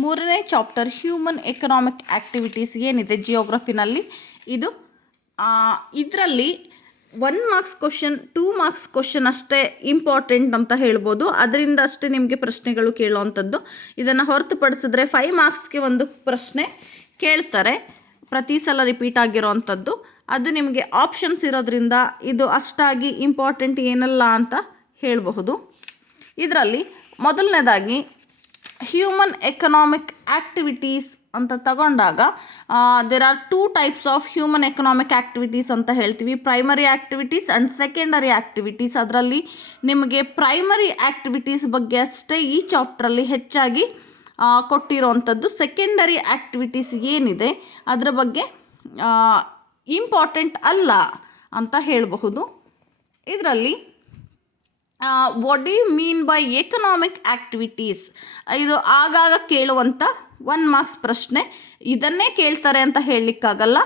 ಮೂರನೇ chapter human economic activities ಏನಿದೆ ಜಿಯೋಗ್ರಫಿನಲ್ಲಿ, ಇದು ಇದರಲ್ಲಿ 1 ಮಾರ್ಕ್ಸ್ ಕ್ವಶನ್ 2 ಮಾರ್ಕ್ಸ್ ಕ್ವಶನ್ ಅಷ್ಟೇ ಇಂಪಾರ್ಟೆಂಟ್ ಅಂತ ಹೇಳ್ಬೋದು. ಅದರಿಂದ ಅಷ್ಟೇ ನಿಮಗೆ ಪ್ರಶ್ನೆಗಳು ಕೇಳುವಂಥದ್ದು. ಇದನ್ನು ಹೊರತುಪಡಿಸಿದ್ರೆ 5 ಮಾರ್ಕ್ಸ್ಗೆ ಒಂದು ಪ್ರಶ್ನೆ ಕೇಳ್ತಾರೆ, ಪ್ರತಿ ಸಲ ರಿಪೀಟ್ ಆಗಿರೋವಂಥದ್ದು. ಅದು ನಿಮಗೆ ಆಪ್ಷನ್ಸ್ ಇರೋದ್ರಿಂದ ಇದು ಅಷ್ಟಾಗಿ ಇಂಪಾರ್ಟೆಂಟ್ ಏನಲ್ಲ ಅಂತ ಹೇಳಬಹುದು. ಇದರಲ್ಲಿ ಮೊದಲನೇದಾಗಿ ಹ್ಯೂಮನ್ ಎಕನಾಮಿಕ್ ಆ್ಯಕ್ಟಿವಿಟೀಸ್ ಅಂತ ತಗೊಂಡಾಗ there are 2 types of human economic activities ಅಂತ ಹೇಳ್ತೀವಿ. Primary activities and secondary activities. ಅದರಲ್ಲಿ ನಿಮಗೆ ಪ್ರೈಮರಿ ಆ್ಯಕ್ಟಿವಿಟೀಸ್ ಬಗ್ಗೆ ಅಷ್ಟೇ ಈ ಚಾಪ್ಟ್ರಲ್ಲಿ ಹೆಚ್ಚಾಗಿ ಕೊಟ್ಟಿರೋವಂಥದ್ದು. ಸೆಕೆಂಡರಿ ಆ್ಯಕ್ಟಿವಿಟೀಸ್ ಏನಿದೆ ಅದರ ಬಗ್ಗೆ ಇಂಪಾರ್ಟೆಂಟ್ ಅಲ್ಲ ಅಂತ ಹೇಳಬಹುದು. ಇದರಲ್ಲಿ what do you mean by economic activities, ಇದು ಆಗಾಗ ಕೇಳುವಂಥ 1 ಮಾರ್ಕ್ಸ್ ಪ್ರಶ್ನೆ. ಇದನ್ನೇ ಕೇಳ್ತಾರೆ ಅಂತ ಹೇಳಲಿಕ್ಕಾಗಲ್ಲ.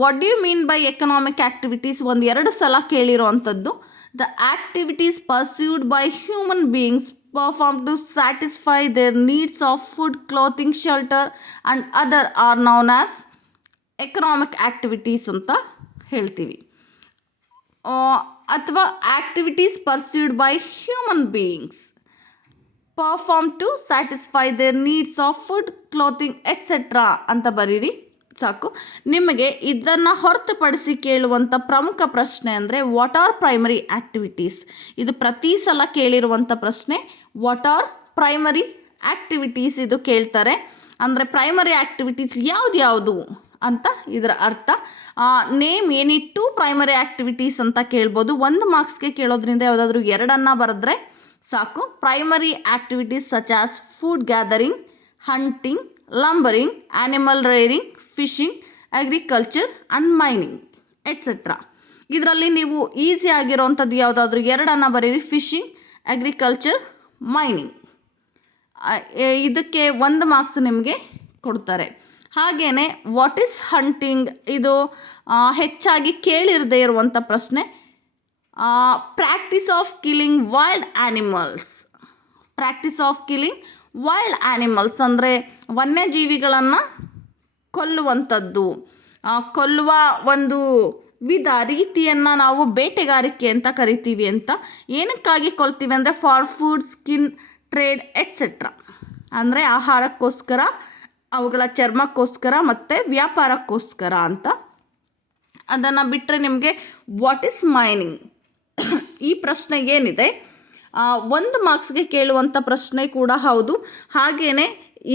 What do you mean by economic activities 1-2 ಸಲ ಕೇಳಿರೋವಂಥದ್ದು. The activities pursued by human beings performed to satisfy their needs of food, clothing, shelter and other are known as economic activities ಅಂತ ಹೇಳ್ತೀವಿ. ಅಥವಾ activities pursued by human beings perform to satisfy their needs of food, clothing etcetera ಅಂತ ಬರೀರಿ ಸಾಕು. ನಿಮಗೆ ಇದನ್ನು ಹೊರತುಪಡಿಸಿ ಕೇಳುವಂಥ ಪ್ರಮುಖ ಪ್ರಶ್ನೆ ಅಂದರೆ ವಾಟ್ ಆರ್ ಪ್ರೈಮರಿ ಆ್ಯಕ್ಟಿವಿಟೀಸ್. ಇದು ಪ್ರತಿ ಸಲ ಕೇಳಿರುವಂಥ ಪ್ರಶ್ನೆ. ವಾಟ್ ಆರ್ ಪ್ರೈಮರಿ ಆ್ಯಕ್ಟಿವಿಟೀಸ್ ಇದು ಕೇಳ್ತಾರೆ. ಅಂದರೆ ಪ್ರೈಮರಿ ಆ್ಯಕ್ಟಿವಿಟೀಸ್ ಯಾವುದು ಅಂತ ಇದರ ಅರ್ಥ. ನೇಮ್ ಎನಿ 2 ಪ್ರೈಮರಿ ಆ್ಯಕ್ಟಿವಿಟೀಸ್ ಅಂತ ಕೇಳ್ಬೋದು. 1 ಮಾರ್ಕ್ಸ್ಗೆ ಕೇಳೋದ್ರಿಂದ ಯಾವುದಾದ್ರೂ 2 ಬರೆದ್ರೆ ಸಾಕು. Primary activities such as food gathering, hunting, lumbering, animal rearing, fishing, agriculture and mining etcetera. ಇದರಲ್ಲಿ ನೀವು ಈಸಿ ಆಗಿರೋವಂಥದ್ದು ಯಾವುದಾದ್ರೂ 2 ಬರೀರಿ. Fishing, agriculture, mining. ಇದಕ್ಕೆ 1 ಮಾರ್ಕ್ಸ್ ನಿಮಗೆ ಕೊಡ್ತಾರೆ. ಹಾಗೆಯೇ ವಾಟ್ ಈಸ್ ಹಂಟಿಂಗ್, ಇದು ಹೆಚ್ಚಾಗಿ ಕೇಳಿರದೇ ಇರುವಂಥ ಪ್ರಶ್ನೆ. Practice of killing wild animals. Practice of killing wild animals ಅಂದರೆ ವನ್ಯಜೀವಿಗಳನ್ನು ಕೊಲ್ಲುವಂಥದ್ದು. ಕೊಲ್ಲುವ ಒಂದು ರೀತಿಯನ್ನು ನಾವು ಬೇಟೆಗಾರಿಕೆ ಅಂತ ಕರಿತೀವಿ ಅಂತ. ಏನಕ್ಕಾಗಿ ಕೊಲ್ತೀವಿ ಅಂದರೆ for food, skin trade et cetera. ಅಂದರೆ ಆಹಾರಕ್ಕೋಸ್ಕರ, ಅವುಗಳ ಚರ್ಮಕ್ಕೋಸ್ಕರ ಮತ್ತು ವ್ಯಾಪಾರಕ್ಕೋಸ್ಕರ ಅಂತ. ಅದನ್ನು ಬಿಟ್ಟರೆ ನಿಮಗೆ ವಾಟ್ ಈಸ್ ಮೈನಿಂಗ್ ಈ ಪ್ರಶ್ನೆ ಏನಿದೆ 1 ಮಾರ್ಕ್ಸ್ಗೆ ಕೇಳುವಂಥ ಪ್ರಶ್ನೆ ಕೂಡ ಹೌದು. ಹಾಗೆಯೇ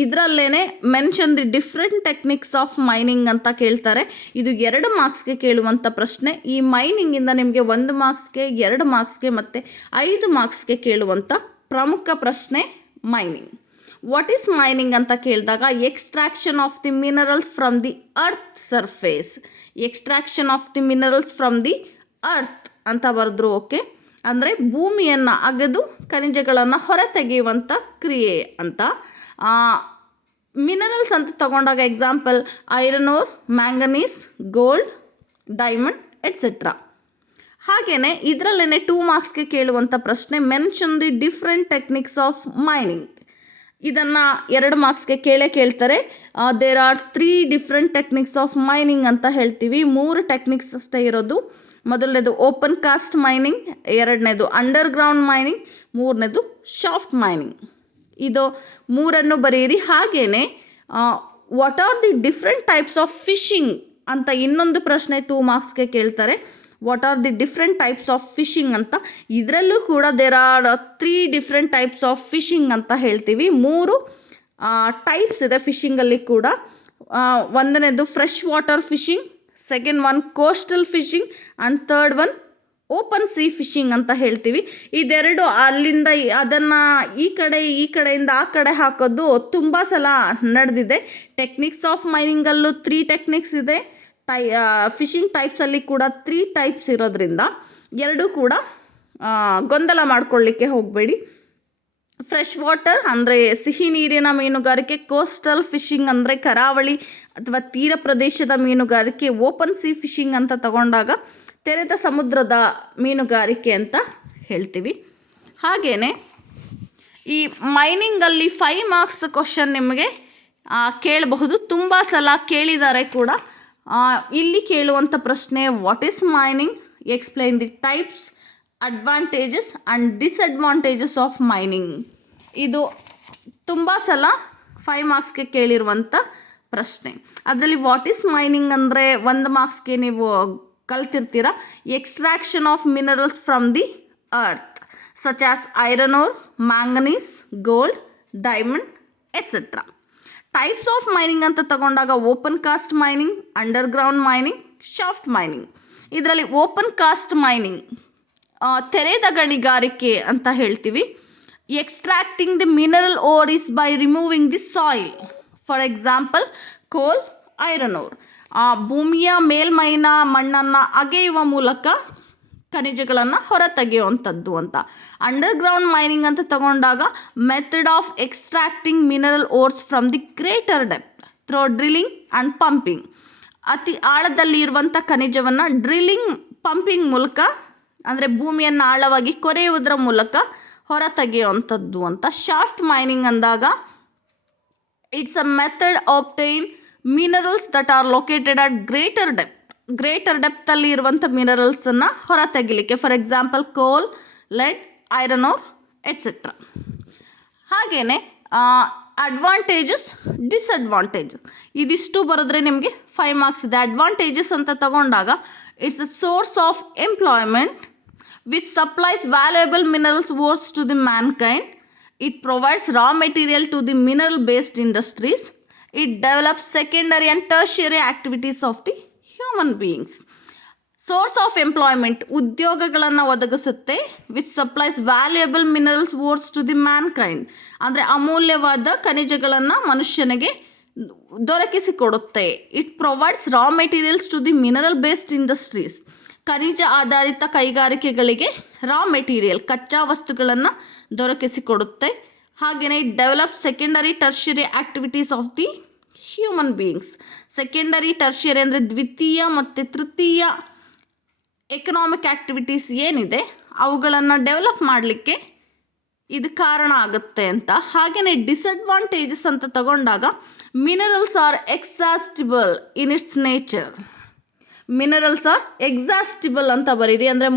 ಇದರಲ್ಲೇ mention the different techniques of mining ಅಂತ ಕೇಳ್ತಾರೆ. ಇದು 2 ಮಾರ್ಕ್ಸ್ಗೆ ಕೇಳುವಂಥ ಪ್ರಶ್ನೆ. ಈ ಮೈನಿಂಗಿಂದ ನಿಮಗೆ 1 ಮಾರ್ಕ್ಸ್ಗೆ, 2 ಮಾರ್ಕ್ಸ್ಗೆ ಮತ್ತು 5 ಮಾರ್ಕ್ಸ್ಗೆ ಕೇಳುವಂಥ ಪ್ರಮುಖ ಪ್ರಶ್ನೆ ಮೈನಿಂಗ್. ವಾಟ್ ಈಸ್ ಮೈನಿಂಗ್ ಅಂತ ಕೇಳಿದಾಗ extraction of the minerals from the earth surface. Extraction of the minerals from the earth ಅಂತ ಬರೆದ್ರು ಓಕೆ. ಅಂದರೆ ಭೂಮಿಯನ್ನು ಅಗೆದು ಖನಿಜಗಳನ್ನು ಹೊರತೆಗೆಯುವಂಥ ಕ್ರಿಯೆ ಅಂತ. ಮಿನರಲ್ಸ್ ಅಂತ ತಗೊಂಡಾಗ example iron ore, manganese, gold, diamond etcetera. ಹಾಗೆಯೇ ಇದರಲ್ಲೇ 2 ಮಾರ್ಕ್ಸ್ಗೆ ಕೇಳುವಂಥ ಪ್ರಶ್ನೆ mention the different techniques of mining. ಇದನ್ನು 2 ಮಾರ್ಕ್ಸ್ಗೆ ಕೇಳ್ತಾರೆ. There are 3 different techniques of mining ಅಂತ ಹೇಳ್ತೀವಿ. 3 ಟೆಕ್ನಿಕ್ಸ್ ಅಷ್ಟೇ ಇರೋದು. ಮೊದಲನೇದು ಓಪನ್ ಕಾಸ್ಟ್ ಮೈನಿಂಗ್, 2ನೇದು ಅಂಡರ್ಗ್ರೌಂಡ್ ಮೈನಿಂಗ್, 3ನೇದು ಶಾಫ್ಟ್ ಮೈನಿಂಗ್. ಇದು 3 ಬರೆಯಿರಿ. ಹಾಗೆಯೇ what are the different types of fishing ಅಂತ ಇನ್ನೊಂದು ಪ್ರಶ್ನೆ 2 ಮಾರ್ಕ್ಸ್ಗೆ ಕೇಳ್ತಾರೆ. What are the different types of fishing ಅಂತ. ಇದರಲ್ಲೂ ಕೂಡ there are 3 different types of fishing ಅಂತ ಹೇಳ್ತೀವಿ. 3 ಟೈಪ್ಸ್ ಇದೆ ಫಿಶಿಂಗಲ್ಲಿ ಕೂಡ. 1ನೇದು fresh water fishing, second one coastal fishing and third one open sea fishing ಅಂತ ಹೇಳ್ತೀವಿ. ಇದೆರಡು ಅಲ್ಲಿಂದ ಅದನ್ನು ಈ ಕಡೆಯಿಂದ ಆ ಕಡೆ ಹಾಕೋದು ತುಂಬ ಸಲ ನಡೆದಿದೆ. ಟೆಕ್ನಿಕ್ಸ್ ಆಫ್ ಮೈನಿಂಗಲ್ಲೂ 3 ಟೆಕ್ನಿಕ್ಸ್ ಇದೆ. ಫಿಶಿಂಗ್ ಟೈಪ್ಸಲ್ಲಿ ಕೂಡ 3 ಟೈಪ್ಸ್ ಇರೋದ್ರಿಂದ 2 ಕೂಡ ಗೊಂದಲ ಮಾಡ್ಕೊಳ್ಳಿಕ್ಕೆ ಹೋಗಬೇಡಿ. ಫ್ರೆಶ್ ವಾಟರ್ ಅಂದರೆ ಸಿಹಿ ನೀರಿನ ಮೀನುಗಾರಿಕೆ, ಕೋಸ್ಟಲ್ ಫಿಶಿಂಗ್ ಅಂದರೆ ಕರಾವಳಿ ಅಥವಾ ತೀರ ಪ್ರದೇಶದ ಮೀನುಗಾರಿಕೆ, ಓಪನ್ ಸಿ ಫಿಶಿಂಗ್ ಅಂತ ತಗೊಂಡಾಗ ತೆರೆದ ಸಮುದ್ರದ ಮೀನುಗಾರಿಕೆ ಅಂತ ಹೇಳ್ತೀವಿ. ಹಾಗೆಯೇ ಈ ಮೈನಿಂಗಲ್ಲಿ 5 ಮಾರ್ಕ್ಸ್ ಕ್ವಶನ್ ನಿಮಗೆ ಕೇಳಬಹುದು, ತುಂಬ ಸಲ ಕೇಳಿದ್ದಾರೆ ಕೂಡ. ಇಲ್ಲಿ ಕೇಳುವಂಥ ಪ್ರಶ್ನೆ, what is mining, explain the types, advantages and disadvantages of mining. ಇದು ತುಂಬ ಸಲ 5 ಮಾರ್ಕ್ಸ್ಗೆ ಕೇಳಿರುವಂಥ ಪ್ರಶ್ನೆ. ಅದರಲ್ಲಿ ವಾಟ್ ಈಸ್ ಮೈನಿಂಗ್ ಅಂದರೆ 1 ಮಾರ್ಕ್ಸ್ಗೆ ನೀವು ಕಲ್ತಿರ್ತೀರ. Extraction of minerals from the earth such as iron ore, manganese, gold, diamond etcetera. Types of mining ಅಂತ ತಗೊಂಡಾಗ open cast mining, underground mining, shaft mining. ಇದರಲ್ಲಿ ಓಪನ್ ಕಾಸ್ಟ್ ಮೈನಿಂಗ್ ತೆರೆದ ಗಣಿಗಾರಿಕೆ ಅಂತ ಹೇಳ್ತೀವಿ. Extracting the mineral ore is by removing the soil. For example coal, iron ore. ಭೂಮಿಯ ಮೇಲ್ಮೈನ ಮಣ್ಣನ್ನು ಅಗೆಯುವ ಮೂಲಕ ಖನಿಜಗಳನ್ನು ಹೊರತೆಗೆಯುವಂಥದ್ದು ಅಂತ. ಅಂಡರ್ಗ್ರೌಂಡ್ ಮೈನಿಂಗ್ ಅಂತ ತಗೊಂಡಾಗ method of extracting mineral ores from the greater depth through drilling and pumping. ಅತಿ ಆಳದಲ್ಲಿ ಇರುವಂಥ ಖನಿಜವನ್ನು ಡ್ರಿಲ್ಲಿಂಗ್, ಪಂಪಿಂಗ್ ಮೂಲಕ ಅಂದರೆ ಭೂಮಿಯನ್ನು ಆಳವಾಗಿ ಕೊರೆಯುವುದರ ಮೂಲಕ ಹೊರ ತೆಗೆಯುವಂಥದ್ದು ಅಂತ. ಶಾಫ್ಟ್ ಮೈನಿಂಗ್ ಅಂದಾಗ it's a method obtain minerals that are located at greater ಡೆಪ್ತಲ್ಲಿ ಇರುವಂಥ ಮಿನರಲ್ಸನ್ನು ಹೊರ ತೆಗಿಲಿಕ್ಕೆ. For example coal, lead, iron ore etcetera. ಹಾಗೆಯೇ ಅಡ್ವಾಂಟೇಜಸ್, ಡಿಸ್ಅಡ್ವಾಂಟೇಜಸ್ ಇದಿಷ್ಟು ಬರೆದ್ರೆ ನಿಮಗೆ 5 ಮಾರ್ಕ್ಸ್ ಇದೆ. ಅಡ್ವಾಂಟೇಜಸ್ ಅಂತ ತಗೊಂಡಾಗ it's a source of employment which supplies valuable minerals ores to the mankind. It provides raw material to the mineral based industries. It develops secondary and tertiary activities of the human beings. Source of employment ಉದ್ಯೋಗಗಳನ್ನು ಒದಗಿಸುತ್ತೆ. Which supplies valuable minerals ores to the mankind ಅಂದರೆ ಅಮೂಲ್ಯವಾದ ಖನಿಜಗಳನ್ನು ಮನುಷ್ಯನಿಗೆ ದೊರಕಿಸಿಕೊಡುತ್ತೆ. It provides raw materials to the mineral based industries ಖನಿಜ ಆಧಾರಿತ ಕೈಗಾರಿಕೆಗಳಿಗೆ ರಾ ಮೆಟೀರಿಯಲ್ ಕಚ್ಚಾ ವಸ್ತುಗಳನ್ನು ದೊರಕಿಸಿಕೊಡುತ್ತೆ. ಹಾಗೆಯೇ it develop secondary tertiary activities of the human beings. Secondary tertiary ಅಂದರೆ ದ್ವಿತೀಯ ಮತ್ತು ತೃತೀಯ ಎಕನಾಮಿಕ್ ಆ್ಯಕ್ಟಿವಿಟೀಸ್ ಏನಿದೆ ಅವುಗಳನ್ನು ಡೆವಲಪ್ ಮಾಡಲಿಕ್ಕೆ ಇದು ಕಾರಣ ಆಗುತ್ತೆ ಅಂತ. ಹಾಗೆಯೇ ಡಿಸ್ಅಡ್ವಾಂಟೇಜಸ್ ಅಂತ ತಗೊಂಡಾಗ minerals are exhaustible in its nature. Minerals are exhaustible ಅಂತ ಬರೀರಿ, ಅಂದರೆ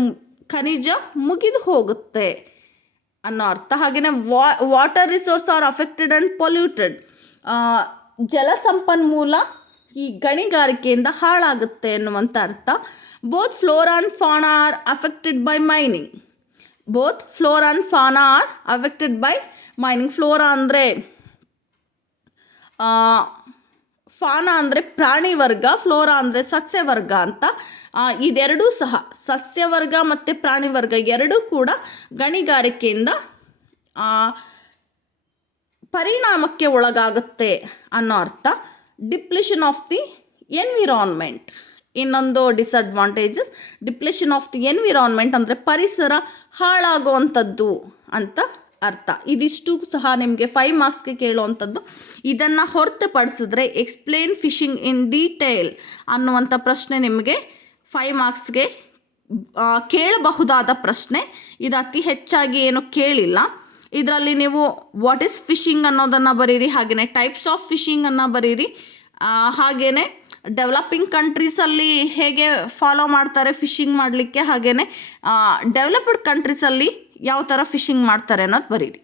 ಖನಿಜ ಮುಗಿದು ಹೋಗುತ್ತೆ ಅನ್ನೋ ಅರ್ಥ. ಹಾಗೆಯೇ water resource are affected and polluted. ಜಲ ಸಂಪನ್ಮೂಲ ಈ ಗಣಿಗಾರಿಕೆಯಿಂದ ಹಾಳಾಗುತ್ತೆ ಎನ್ನುವಂಥ ಅರ್ಥ. Both flora and fauna are affected by mining. Both flora and fauna are affected by mining. Flora ಅಂದರೆ ಫಾನಾ ಅಂದರೆ ಪ್ರಾಣಿ ವರ್ಗ, ಫ್ಲೋರಾ ಅಂದರೆ ಸಸ್ಯವರ್ಗ ಅಂತ. ಇದೆರಡೂ ಸಹ ಸಸ್ಯವರ್ಗ ಮತ್ತು ಪ್ರಾಣಿ ವರ್ಗ ಎರಡೂ ಕೂಡ ಗಣಿಗಾರಿಕೆಯಿಂದ ಪರಿಣಾಮಕ್ಕೆ ಒಳಗಾಗುತ್ತೆ ಅನ್ನೋ ಅರ್ಥ. ಡಿಪ್ಲಿಷನ್ ಆಫ್ ದಿ ಎನ್ವಿರಾನ್ಮೆಂಟ್ ಇನ್ನೊಂದು disadvantages. Depletion of the environment ಅಂದರೆ ಪರಿಸರ ಹಾಳಾಗುವಂಥದ್ದು ಅಂತ ಅರ್ಥ. ಇದಿಷ್ಟು ಸಹ ನಿಮಗೆ 5 ಮಾರ್ಕ್ಸ್ಗೆ ಕೇಳುವಂಥದ್ದು. ಇದನ್ನು ಹೊರತುಪಡಿಸಿದ್ರೆ ಎಕ್ಸ್ಪ್ಲೇನ್ ಫಿಶಿಂಗ್ ಇನ್ ಡೀಟೇಲ್ ಅನ್ನುವಂಥ ಪ್ರಶ್ನೆ ನಿಮಗೆ 5 ಮಾರ್ಕ್ಸ್ಗೆ ಕೇಳಬಹುದಾದ ಪ್ರಶ್ನೆ. ಇದು ಅತಿ ಹೆಚ್ಚಾಗಿ ಏನು ಕೇಳಿಲ್ಲ. ಇದರಲ್ಲಿ ನೀವು ವಾಟ್ ಈಸ್ ಫಿಶಿಂಗ್ ಅನ್ನೋದನ್ನು ಬರೀರಿ, ಹಾಗೆಯೇ ಟೈಪ್ಸ್ ಆಫ್ ಫಿಶಿಂಗ್ ಅನ್ನು ಬರೀರಿ, ಹಾಗೆಯೇ ಡೆವಲಪಿಂಗ್ ಕಂಟ್ರೀಸಲ್ಲಿ ಹೇಗೆ ಫಾಲೋ ಮಾಡ್ತಾರೆ ಫಿಶಿಂಗ್ ಮಾಡಲಿಕ್ಕೆ, ಹಾಗೆಯೇ ಡೆವಲಪ್ಡ್ ಕಂಟ್ರೀಸಲ್ಲಿ ಯಾವ ಥರ ಫಿಶಿಂಗ್ ಮಾಡ್ತಾರೆ ಅನ್ನೋದು ಬರೀರಿ.